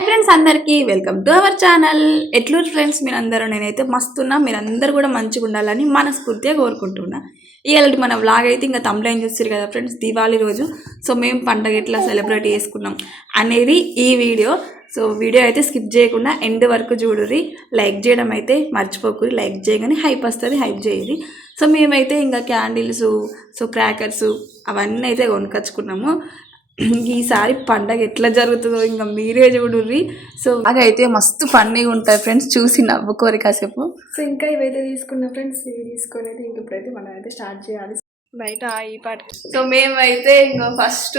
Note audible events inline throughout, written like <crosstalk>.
Friends అందరికీ welcome to our channel Etluru friends మీరందరూ నేనైతే మస్తున్నా. మీరందరూ కూడా మంచిగా ఉండాలని మనస్ఫూర్తిగా కోరుకుంటున్నా. ఇవాళ మన వ్లాగ్ అయితే ఇంకా తమిళం చూస్తారు కదా ఫ్రెండ్స్ దీపావళి రోజు. సో మేము పండగ ఎట్లా సెలబ్రేట్ చేసుకున్నాం అనేది ఈ వీడియో. సో వీడియో అయితే స్కిప్ చేయకుండా ఎండ్ వరకు చూడుర్రి. లైక్ చేయడం అయితే మర్చిపోకూరి లైక్ చేయగానే హైప్ వస్తుంది హైప్ చేయరు సో మేమైతే ఇంకా క్యాండిల్స్ సో క్రాకర్స్ అవన్నీ అయితే కొనుకొచ్చుకున్నాము. ఈసారి పండగ ఎట్లా జరుగుతుందో ఇంకా మీరే చూడుర్రి. సో అయితే మస్తు ఫన్నీగా ఉంటాయి ఫ్రెండ్స్. చూసి నవ్వుకోరు కాసేపు. సో ఇంకా ఇవైతే తీసుకున్న ఫ్రెండ్స్ ఇవి తీసుకొని అయితే ఇంక ఇప్పుడైతే మనం అయితే స్టార్ట్ చేయాలి. బయట ఈ పాట. సో మేమైతే ఇంకా ఫస్ట్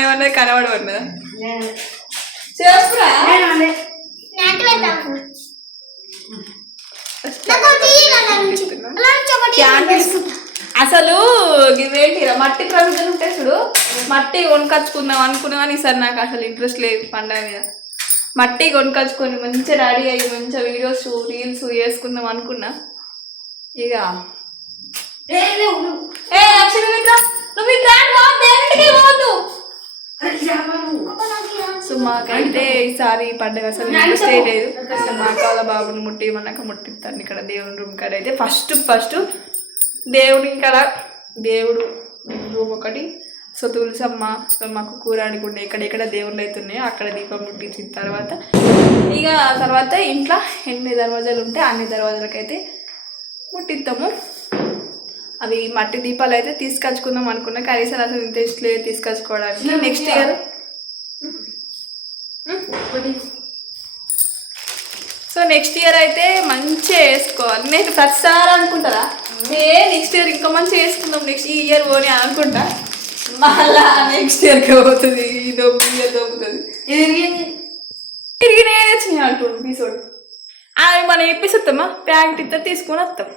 ఏమన్నా కనబడమన్నదా చెప్పురా క్యాండిల్స్. అసలు ఇవేంటిరా మట్టి ప్రమిదలు ఉంటాయి చూడు మట్టి కొనుకొచ్చుకుందాం అనుకున్నాం కానీ ఈసారి నాకు అసలు ఇంట్రెస్ట్ లేదు పండగ మీద. మట్టి కొనుకొచ్చుకొని మంచిగా రెడీ అయ్యి మంచిగా వీడియోస్ రీల్స్ చేసుకుందాం అనుకున్నా. ఇక. ఏ అక్షర మిత్ర నువ్వు సో మాకైతే ఈసారి పండుగ అసలు ఇంట్రెస్ట్ లేదు. అసలు మా కాళ్ళ బాబుని ముట్టి మనక ముట్టిస్తాను ఇక్కడ దేవుని రూమ్ కాడ. అయితే ఫస్ట్ ఫస్ట్ దేవుడి కాడ దేవుడు రూమ్ ఒకటి సో తులసమ్మ సో మాకు కూరాడుకుండే ఇక్కడ ఎక్కడ దేవుళ్ళు అయితే ఉన్నాయో అక్కడ దీపం ముట్టించిన తర్వాత ఇక తర్వాత ఇంట్లో ఎన్ని దర్వాజాలు ఉంటే అన్ని దర్వాజాలకైతే ముట్టిస్తాము అవి మట్టి దీపాలు అయితే తీసుకొచ్చుకుందాం అనుకున్నా కనీసం అసలు ఇంట్రెస్ట్ లేదు తీసుకొచ్చుకోవడానికి. Next year so next year అయితే మంచిగా వేసుకోవాలి. నేను ప్రతిసారి అనుకుంటారా? మే నెక్స్ట్ ఇయర్ ఇంకా మంచి వేసుకుందాం నెక్స్ట్ ఈ ఇయర్ పోనీ అనుకుంటా. మళ్ళా నెక్స్ట్ ఇయర్కి పోతుంది ఈ దొబ్బు ఇయర్ దొబ్బుతుంది. ఇది తిరిగి నేను వచ్చినాయి అంటుండు ఎపిసోడ్ అది మనం ఎప్పిస్తామా ప్యాకెట్ ఇస్తే తీసుకొని వస్తాం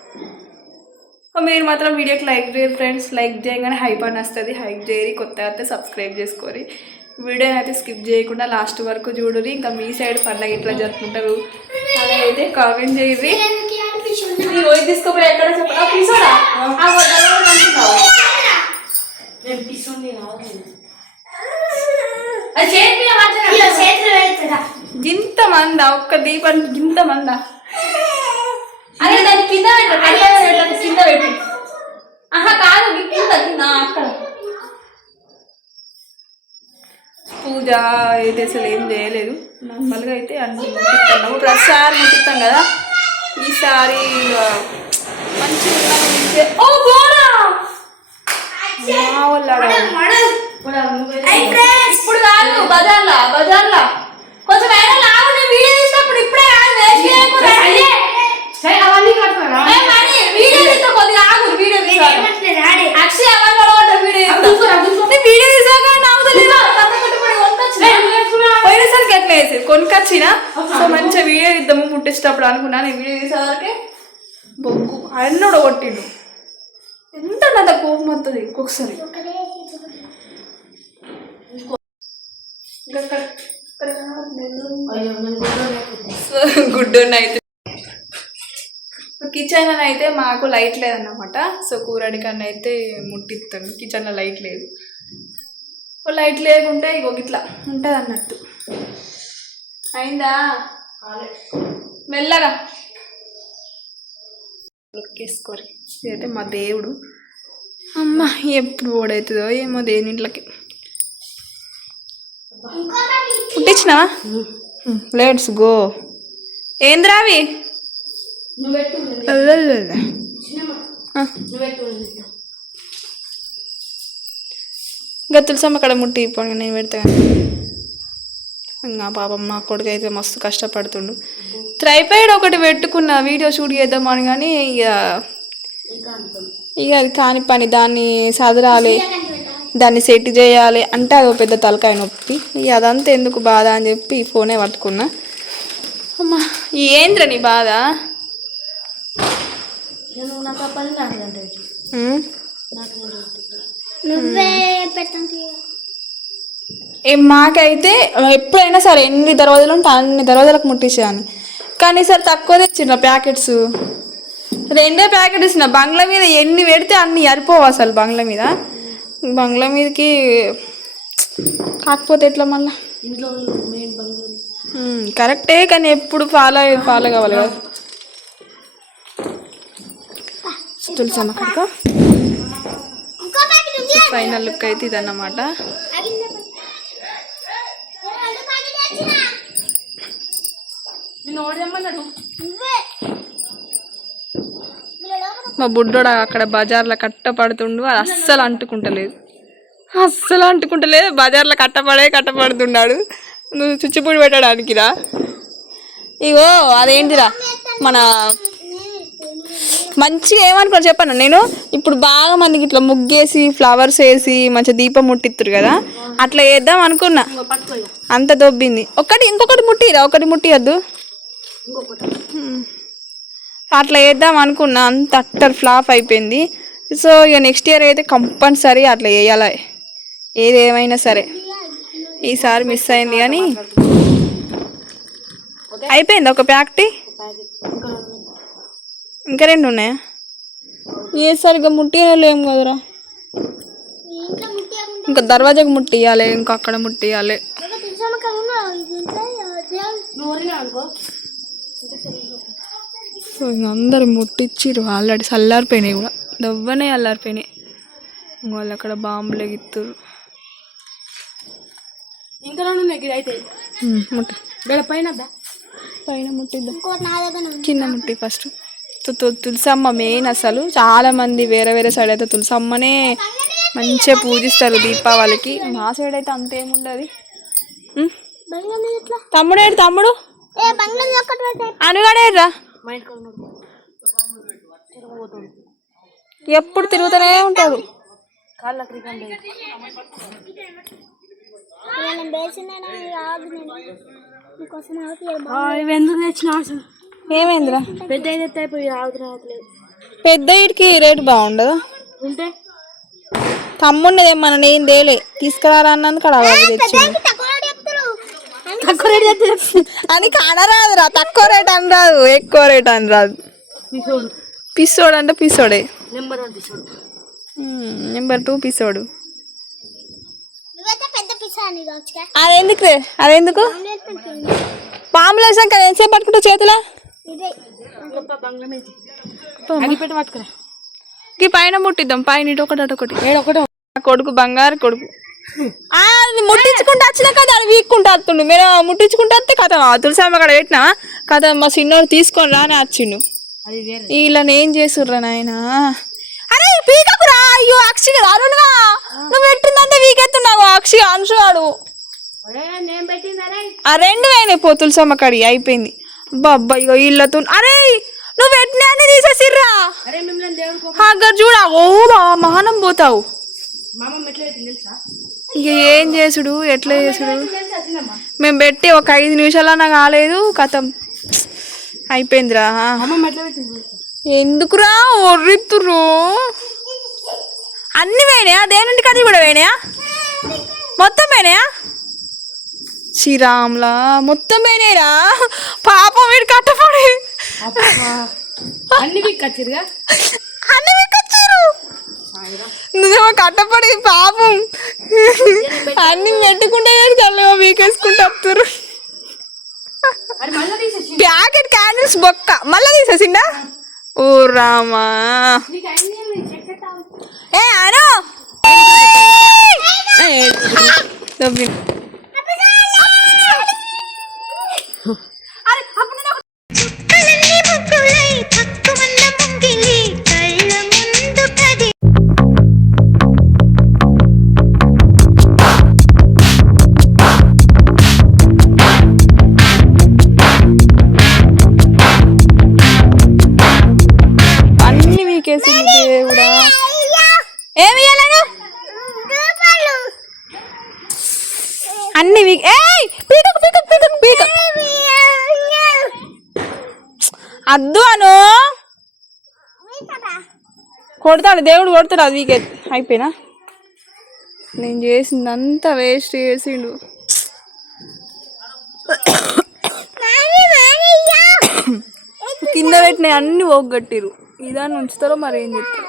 మీరు మాత్రం వీడియోకి లైక్ చేయరు ఫ్రెండ్స్ లైక్ చేయగానే హైప్ అని వస్తుంది. హైప్ చేయరి కొత్తగా అయితే సబ్స్క్రైబ్ చేసుకోరి. వీడియోని అయితే స్కిప్ చేయకుండా లాస్ట్ వరకు చూడరు ఇంకా మీ సైడ్ పండగ ఎట్లా జరుపుకుంటారు? అలా అయితే కామెంట్ చేయరు ఈ రోజు తీసుకోపోయి ఎక్కడ చెప్పరా పిసోడా ఆ వడ్డాలో అంటున్నావు అది చేతి మీద మాత్రమే. గింత మందా ఒక్క దీపానికి గింత మందా. అదే దాన్ని కింద పెట్టు కింద పెట్టు. ఆహా కాదు కింద కింద అక్కడ. పూజ అయితే అసలు ఏం చేయలేదు. నార్మల్గా అయితే అన్ని ముట్టిస్తున్నాము ప్రతిసారి ముట్టిస్తాం కదా. ఈసారి మంచిగా ఓ మా ఇప్పుడు కాదు బజార్లా బజార్లా. కొంచెం అయినా లావు నేను వీడియో తీసినప్పుడు ఇప్పుడే కాదు వేస్ట్ చేయకూడదు ఏ మణి, వీడియో తీస్తా కొద్దిగా ఆగు, వీడియో తీస్తాను. అక్షయ్ అవన్నీ పడగొట్ట, వీడియో తీస్తా. నేను వీడియో తీసాక నవ్వుతలేదా? తప్ప కొట్టుకొని కొనుక్కొచ్చినా? పోయినసారికి ఎట్లా వేసేది? కొనుక్కొచ్చినా సో మంచిగా వీడియో ఇద్దాము ముట్టించేటప్పుడు అనుకున్నా నేను వీడియో తీసేసరికి బొగ్గు అన్నోడు కొట్టిండు. ఎంత నా కోపం వస్తుంది ఒక్కొక్కసారి సో గుడ్ అయితే. కిచెన్ అని అయితే మాకు లైట్ లేదన్నమాట. సో కూరడి కన్నా అయితే ముట్టిస్తాను కిచెన్లో లైట్ లేదు. ఓ లైట్ లేకుంటే ఇగో ఇట్లా ఉంటుంది అన్నట్టు అయిందా మెల్లగా. వేసుకోరి ఇదైతే మా దేవుడు. అమ్మ ఎప్పుడు ఓడవుతుందో ఏమో దేవుని ఇంట్లోకి. పుట్టించినావా? Let's go. ఏంద్రావి. ఇంకా తులసమ్మ అక్కడ ముట్టి ఇప్పుడు నేను పెడతా. ఇంకా పాపం మా కొడుకు అయితే మస్తు కష్టపడుతుండు. ట్రైపాయిడ్ ఒకటి పెట్టుకున్న వీడియో షూట్ చేద్దామని కానీ ఇక ఇక అది కాని పని దాన్ని సదరాలి దాన్ని సెట్ చేయాలి అంటే అది ఒక పెద్ద తలకాయ నొప్పి. ఇక అదంతా ఎందుకు బాధ అని చెప్పి ఫోనే పట్టుకున్నా. అమ్మా ఏంద్ర నీ బాధ? మాకైతే ఎప్పుడైనా సరే ఎన్ని దర్వాజాలు ఉంటే అన్ని దర్వాజాలకు ముట్టించాను కానీ ఈసారి తక్కువ తెచ్చిన ప్యాకెట్స్. రెండే ప్యాకెట్ ఇచ్చిన బంగ్లా మీద ఎన్ని పెడితే అన్ని అరిపోవు అసలు బంగ్లా మీద. బంగ్లా మీదకి కాకపోతే ఎట్లా మళ్ళా? కరెక్టే కానీ ఎప్పుడు ఫాలో అయ్యి ఫాలో కావాలి కదా. తులసమ్మ కనుక ఫైనల్ లుక్ అయితే ఇదన్నమాట. నేను ఓడమ్మన్నాడు మా బుడ్డోడు అక్కడ బజార్లో కట్టపడుతుండు అది అస్సలు అంటుకుంటలేదు. అస్సలు అంటుకుంటలేదు బజార్లో కట్టపడే కట్టపడుతున్నాడు. నువ్వు చుచ్చిపూడి పెట్టడానికి రా. ఇగో అదేంటిరా మన మంచిగా ఏమనుకో చెప్పాను నేను? ఇప్పుడు బాగా మందికి ఇట్లా ముగ్గేసి ఫ్లవర్స్ వేసి మంచిగా దీపం ముట్టిత్తురు కదా అట్లా వేద్దాం అనుకున్నా. అంత దొబ్బింది. ఒకటి ఇంకొకటి ముట్టిరా ఒకటి ముట్టియద్దు. అట్లా వేద్దాం అనుకున్నా అంత అట్టర్ ఫ్లాప్ అయిపోయింది. సో ఇక నెక్స్ట్ ఇయర్ అయితే కంపల్సరీ అట్లా వేయాలి ఏది ఏమైనా సరే. ఈసారి మిస్ అయింది కానీ అయిపోయింది ఒక ప్యాక్టీ ఇంకా రెండు. ఉన్నాయా? ఏ సరిగ్గా ముట్టియనే లేం కదరా? ఇంకా దర్వాజాకు ముట్టియాలి ఇంకా అక్కడ ముట్టియాలి సో ఇంక అందరు ముట్టించిర్రు ఆల్రెడీ చల్లారిపోయినాయి కూడా. దవ్వనే అల్లారిపోయినాయి ఇంక వాళ్ళు అక్కడ బాంబులు ఎగిత్తురు ఇంకా రెండు అయితే. ముట్టి. పైన. పైన ముట్టిద్దాం. కింద ముట్టి ఫస్ట్. తులసమ్మ మెయిన్ అసలు. చాలా మంది వేరే వేరే సైడ్ అయితే తులసమ్మనే మంచిగా పూజిస్తారు దీపావళికి. మా సైడ్ అయితే అంతేముండదు తమ్ముడేడు తమ్ముడు? అనుగాడేరా మా ఇంటికి ఉన్నాడు తిరగబోతాడు ఎప్పుడు తిరుగుతూనే ఉంటాడు. ఎందుకు తెచ్చిన ఏమైందిరా? పెద్ద అయితే అయిపోయి ఆగుతున్నా రావట్లేదు. పెద్ద ఇటుకి రేటు బాగుండదు? ఉంటే? నేను తేలే. తీసుకురారా అన్నాను తెచ్చింది తక్కువ రేట్ అని కానరాదురా తక్కువ రేట్ అని రాదు ఎక్కువ రేట్ అని రాదు పిసోడ్ అంటే పిసోడే. నెంబర్ వన్ తీసుకోడు నెంబర్ టూ పిసోడు. అదెందుకు రే? అదెందుకు? పాములు వేసాక ఎంతసేపు పట్టుకుంటా చేతిలో? పట్టుకురా. ఈ పైన ముట్టిద్దాం పైన ఇటు ఒకటి అటు ఒకటి. కొడుకు బంగారు కొడుకు. ముట్టించుకుంటా వచ్చినా కదా అది వీక్కుంటా వస్తుండు. మీరు ముట్టించుకుంటా వస్తే కథ. తులసామ అక్కడ పెట్టినా కథ మా చిన్నోడు తీసుకొని రాని వచ్చిండు. వీళ్ళని ఏం చేసుర్రా నాయనా? అరే పీకకురా అయ్యో అక్షి అరుణ్గా నువ్వు పెట్టిందంటే వీకెత్తున్నావు అక్షి పెట్టిందరే ఆ రెండు అయినాయి పో తులసమ్మ కడి అయిపోయింది. బాబ్బా ఇగో వీళ్ళతో అరే నువ్వు పెట్టినా అన్ని తీసేసిర్రా? అగ్గర చూడ ఓ మానం పోతావు. ఇక ఏం చేసుడు? ఎట్లా చేసుడు? మేము పెట్టి ఒక ఐదు నిమిషాలన్నా కాలేదు కథం. అయిపోయిందిరా? ఎందుకురా ఒర్రిత్తురు అన్ని వేణయా దేనింటికి అది కూడా వేణయా మొత్తం వేణయా శ్రీరామ్లా మొత్తం వేణేరా పాపం వీడు కట్టపడి. అన్ని అన్ని నువ్వేమో కట్టపడి పాపం అన్ని పెట్టుకుంటే చల్లగా వీకేసుకుంటూ వస్తారు ప్యాకెట్ క్యాండిల్స్ బొక్క మళ్ళీ తీసేసిండా ఓ రామా ఏ అను అద్దు అను. కొడతాడు దేవుడు కొడతాడు అది వీకే అయిపోయినా? నేను చేసిందంతా వేస్ట్ చేసిండు. <coughs> కింద పెట్టిన అన్ని పోగొట్టిరు ఇదాన్ని ఉంచుతారో మరి ఏం చెప్తారు?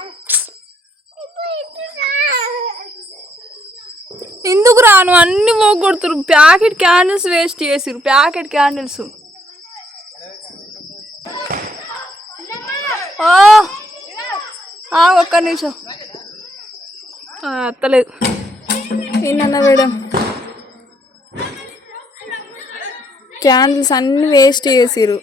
ఎందుకు రా నువ్వు అన్ని పోగొడుతురు ప్యాకెట్ క్యాండిల్స్ వేస్ట్ చేసిరు ప్యాకెట్ క్యాండిల్స్ ఓ ఆ, ఒక్క నిమిషం. అత్తలేదు. ఏంటన్నా మేడం క్యాండిల్స్ అన్ని వేస్ట్ చేసిరు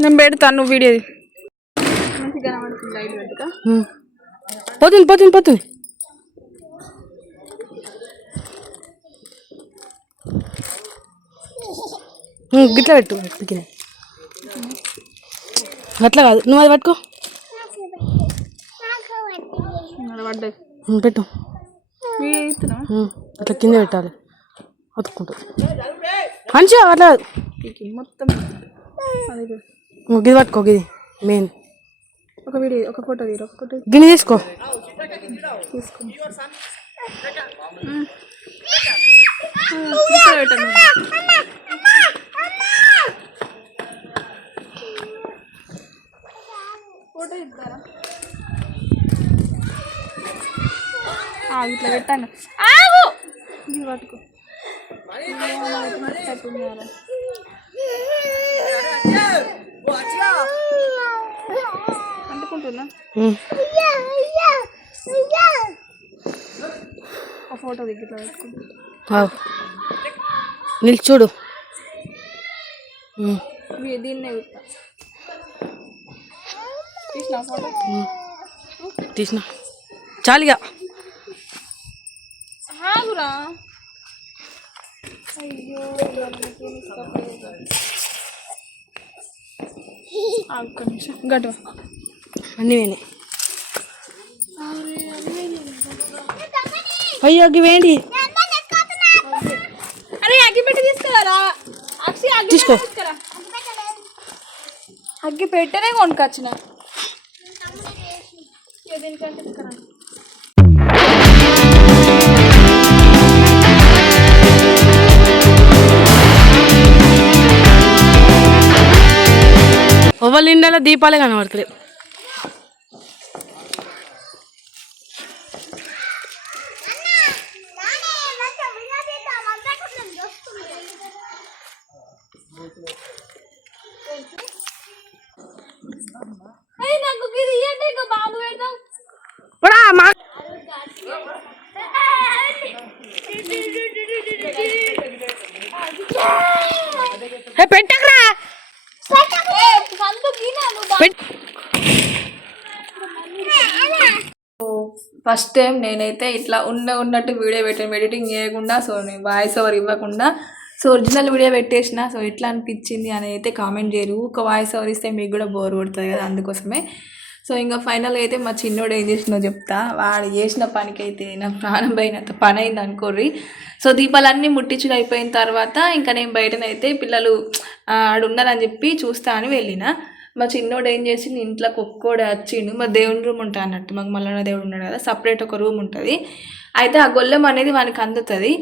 నేను పెడతాను నువ్వు వీడియో మంచిగా కనబడుతుంది లైట్ పెట్టుకో. పోతుంది పోతుంది పోతుంది గిట్ల పెట్టు గిట్ల. అట్లా కాదు. నువ్వు అది పట్టుకో. పెట్టు. అట్లా కింద పెట్టాలి. అతుక్కుంటుంది మంచిగా అట్లా. మొత్తం. ఇది. పట్టుకో గిది మెయిన్. ఒక వీడియో ఒక ఫోటో తీరు ఒక ఫోటో గిన్నె తీసుకో. తీసుకో. ఫోటో ఇద్దారా ఇట్లా పెట్టండి ఆగు! ఇది పట్టుకో. దీన్నే చూస్తా. తీసిన ఫోటో? తీసిన. చాలిగా. అయ్యో గట్టు అన్నీ వేనే అయ్యో ఇవేంటి అరే అక్షి అగ్గి తీసుకో. తీసుకురా. అగ్గి పెట్టనే కొనుకొచ్చిన ఇక దీనికంటే తీసుకురా. ఒవ్వల ఇండియాలో దీపాలే కనబడతలేవు అయ్యి నాకు ఇది ఇయ్యండి ఇంకా బాబు పెడదాం కూడా మా ఏ, పెట్టకురా సందు గీనా నువ్వు పెట్ ఫస్ట్ టైం నేనైతే ఇట్లా ఉన్న ఉన్నట్టు వీడియో పెట్టాను. ఎడిటింగ్ చేయకుండా సో నేను వాయిస్ ఓవర్ ఇవ్వకుండా సో ఒరిజినల్ వీడియో పెట్టేసిన సో ఎట్లా అనిపించింది అని అయితే కామెంట్ చేయరు. ఒక వాయిస్ ఓవర్ ఇస్తే మీకు కూడా బోర్ కొడుతుంది కదా అందుకోసమే. సో ఇంకా ఫైనల్గా అయితే మా చిన్నోడు ఏం చేసిందో చెప్తా. వాడు చేసిన పనికైతే నా ప్రాణం పోయినంత పని అయింది అనుకోర్రి. సో దీపాలన్నీ ముట్టించుడు అయిపోయిన తర్వాత ఇంకా నేను బయటనైతే పిల్లలు ఆడున్నారని చెప్పి చూస్తా అని వెళ్ళిన. మా చిన్నోడు ఏం చేసి ఇంట్లో కుక్కోడు వచ్చిండు మా దేవుని రూమ్ ఉంటుంది అన్నట్టు. మాకు మల్లన్న దేవుడు ఉన్నాడు కదా సపరేట్ ఒక రూమ్ ఉంటుంది. అయితే ఆ గొల్లెం అనేది వానికి అందుతుంది.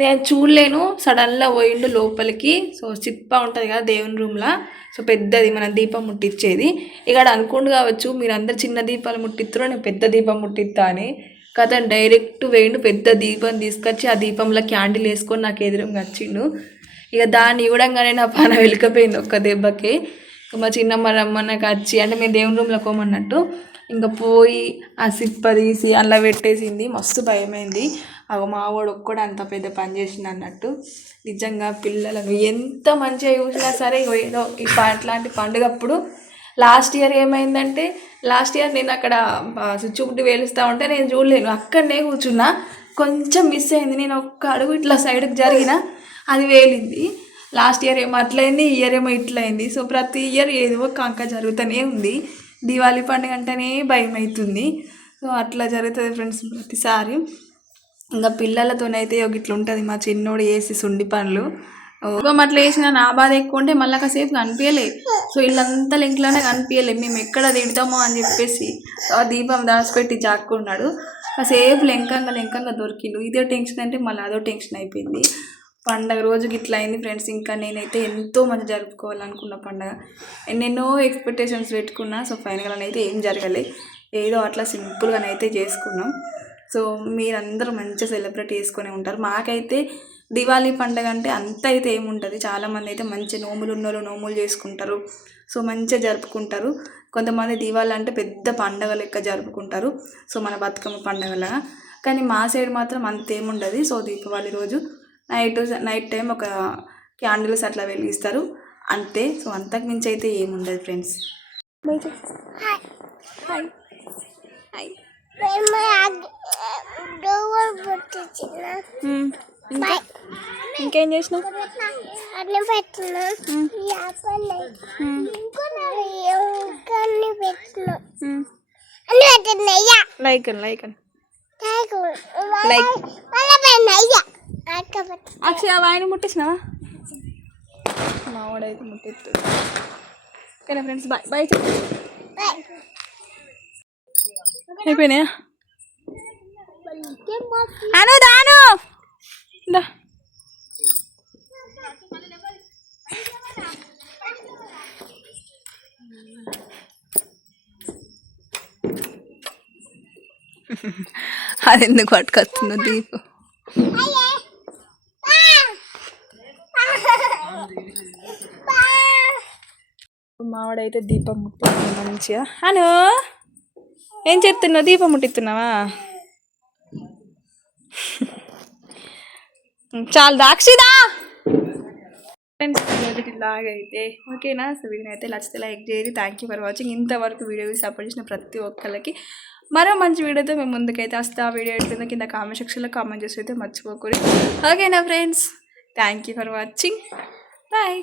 నేను చూడలేను. సడన్గా పోయిండు లోపలికి. సో చిప్ప ఉంటుంది కదా దేవుని రూమ్లో సో పెద్దది మన దీపం ముట్టించేది ఇక్కడ అనుకుండు కావచ్చు మీరు అందరు చిన్న దీపాలు ముట్టిస్తారో నేను పెద్ద దీపం ముట్టిస్తా అని. కథ డైరెక్ట్ వేయండు పెద్ద దీపం తీసుకొచ్చి ఆ దీపంలో క్యాండిల్ వేసుకొని నాకు ఎదురుగా వచ్చిండు ఇక దాన్ని ఇవ్వడంగానే నా పాన వెలికపోయింది ఒక్క దెబ్బకి. మా చిన్నమ్మ రమ్మన్నకి వచ్చి అంటే మేము దేవుని రూమ్లో పోమన్నట్టు ఇంకా పోయి ఆ సిప్ప తీసి అలా పెట్టేసింది. మస్తు భయమైంది. అగ మావాడు ఒక్కడు అంత పెద్ద పని చేసింది అన్నట్టు. నిజంగా పిల్లలను ఎంత మంచిగా చూసినా సరే ఇగో ఏదో ఈ అట్లాంటి పండుగ పండుగప్పుడు లాస్ట్ ఇయర్ ఏమైందంటే లాస్ట్ ఇయర్ నేను అక్కడ స్విచ్ బుట్టి వేలుస్తూ ఉంటే నేను చూడలేను అక్కడనే కూర్చున్నా. కొంచెం మిస్ అయింది. నేను ఒక్క అడుగు ఇట్లా సైడ్కి జరిగిన అది వేలింది. లాస్ట్ ఇయర్ ఏమో అట్లయింది ఈ ఇయర్ ఏమో ఇట్లా అయింది సో ప్రతి ఇయర్ ఏదో ఒక జరుగుతూనే ఉంది. దివాళీ పండుగ అంటేనే భయం అవుతుంది సో అట్లా జరుగుతుంది ఫ్రెండ్స్ ప్రతిసారి. ఇంకా పిల్లలతోనైతే ఒక ఇట్లా ఉంటుంది మా చిన్నోడు వేసి సుండి పనులు. ఇవ్వం అట్లా వేసిన నా బాధ ఎక్కువ ఉంటే మళ్ళీ కాసేపు కనిపించలే సో వీళ్ళంతా లింక్లోనే కనిపించలే మేము ఎక్కడ తిడతామో అని చెప్పేసి. ఆ దీపం దాచిపెట్టి జాక్కున్నాడు. కాసేపు లెంకంగా లెంకంగా దొరికిండు. ఇదే టెన్షన్ అంటే మళ్ళీ అదో టెన్షన్ అయిపోయింది. పండగ రోజుకి ఇట్లా అయింది ఫ్రెండ్స్. ఇంకా నేనైతే ఎంతో మంది జరుపుకోవాలనుకున్న పండగ. ఎన్నెన్నో ఎక్స్పెక్టేషన్స్ పెట్టుకున్నా సో ఫైనల్గా అయితే ఏం జరగలే. ఏదో అట్లా సింపుల్గానైతే చేసుకున్నాం. సో మీరందరూ మంచిగా సెలబ్రేట్ చేసుకునే ఉంటారు. మాకైతే దివాళీ పండగ అంటే అంత అయితే ఏముంటుంది చాలామంది అయితే మంచి నోములు ఉన్నోళ్ళు నోములు చేసుకుంటారు. సో మంచిగా జరుపుకుంటారు. కొంతమంది దీవాళి అంటే పెద్ద పండగ లెక్క జరుపుకుంటారు. సో మన బతుకమ్మ పండగలాగా. కానీ మా సైడ్ మాత్రం అంతేముండదు సో దీపావళి రోజు నైట్ నైట్ టైం ఒక క్యాండిల్స్ అట్లా వెలిగిస్తారు. అంతే. సో అంతకు మించి అయితే ఏముండదు ఫ్రెండ్స్. ఇంకేం? చేసినావు? లైక్ అని లైక్ అని. లైక్ అక్షయ ఆయన ముట్టేసినావా మావాడైతే ముట్టెత్తు ఓకేనా ఫ్రెండ్స్ బాయ్ బాయ్ అయిపోయినాయా? అను దాను దా. అది ఎందుకు పట్టుకొస్తుందో దీపం? మావాడైతే దీపం ముట్టిస్తుంది మంచిగా. అను ఏం చెప్తున్నావు దీపం ముట్టిస్తున్నావా? చాలు దాక్షిదా! ఫ్రెండ్స్ ఈరోజు ఇలాగైతే ఓకేనా? సో వీడియో అయితే నచ్చితే లైక్ చేయండి. థ్యాంక్ యూ ఫర్ వాచింగ్ ఇంతవరకు వీడియో సపోర్ట్ చేసిన ప్రతి ఒక్కరికి మరో మంచి వీడియోతో మేము ముందుకైతే వస్తే. ఆ వీడియో ఎట్లుందో కింద కామెంట్ సెక్షన్లో కామెంట్ చేసి అయితే మర్చిపోకూడదు. ఓకేనా friends thank you for watching bye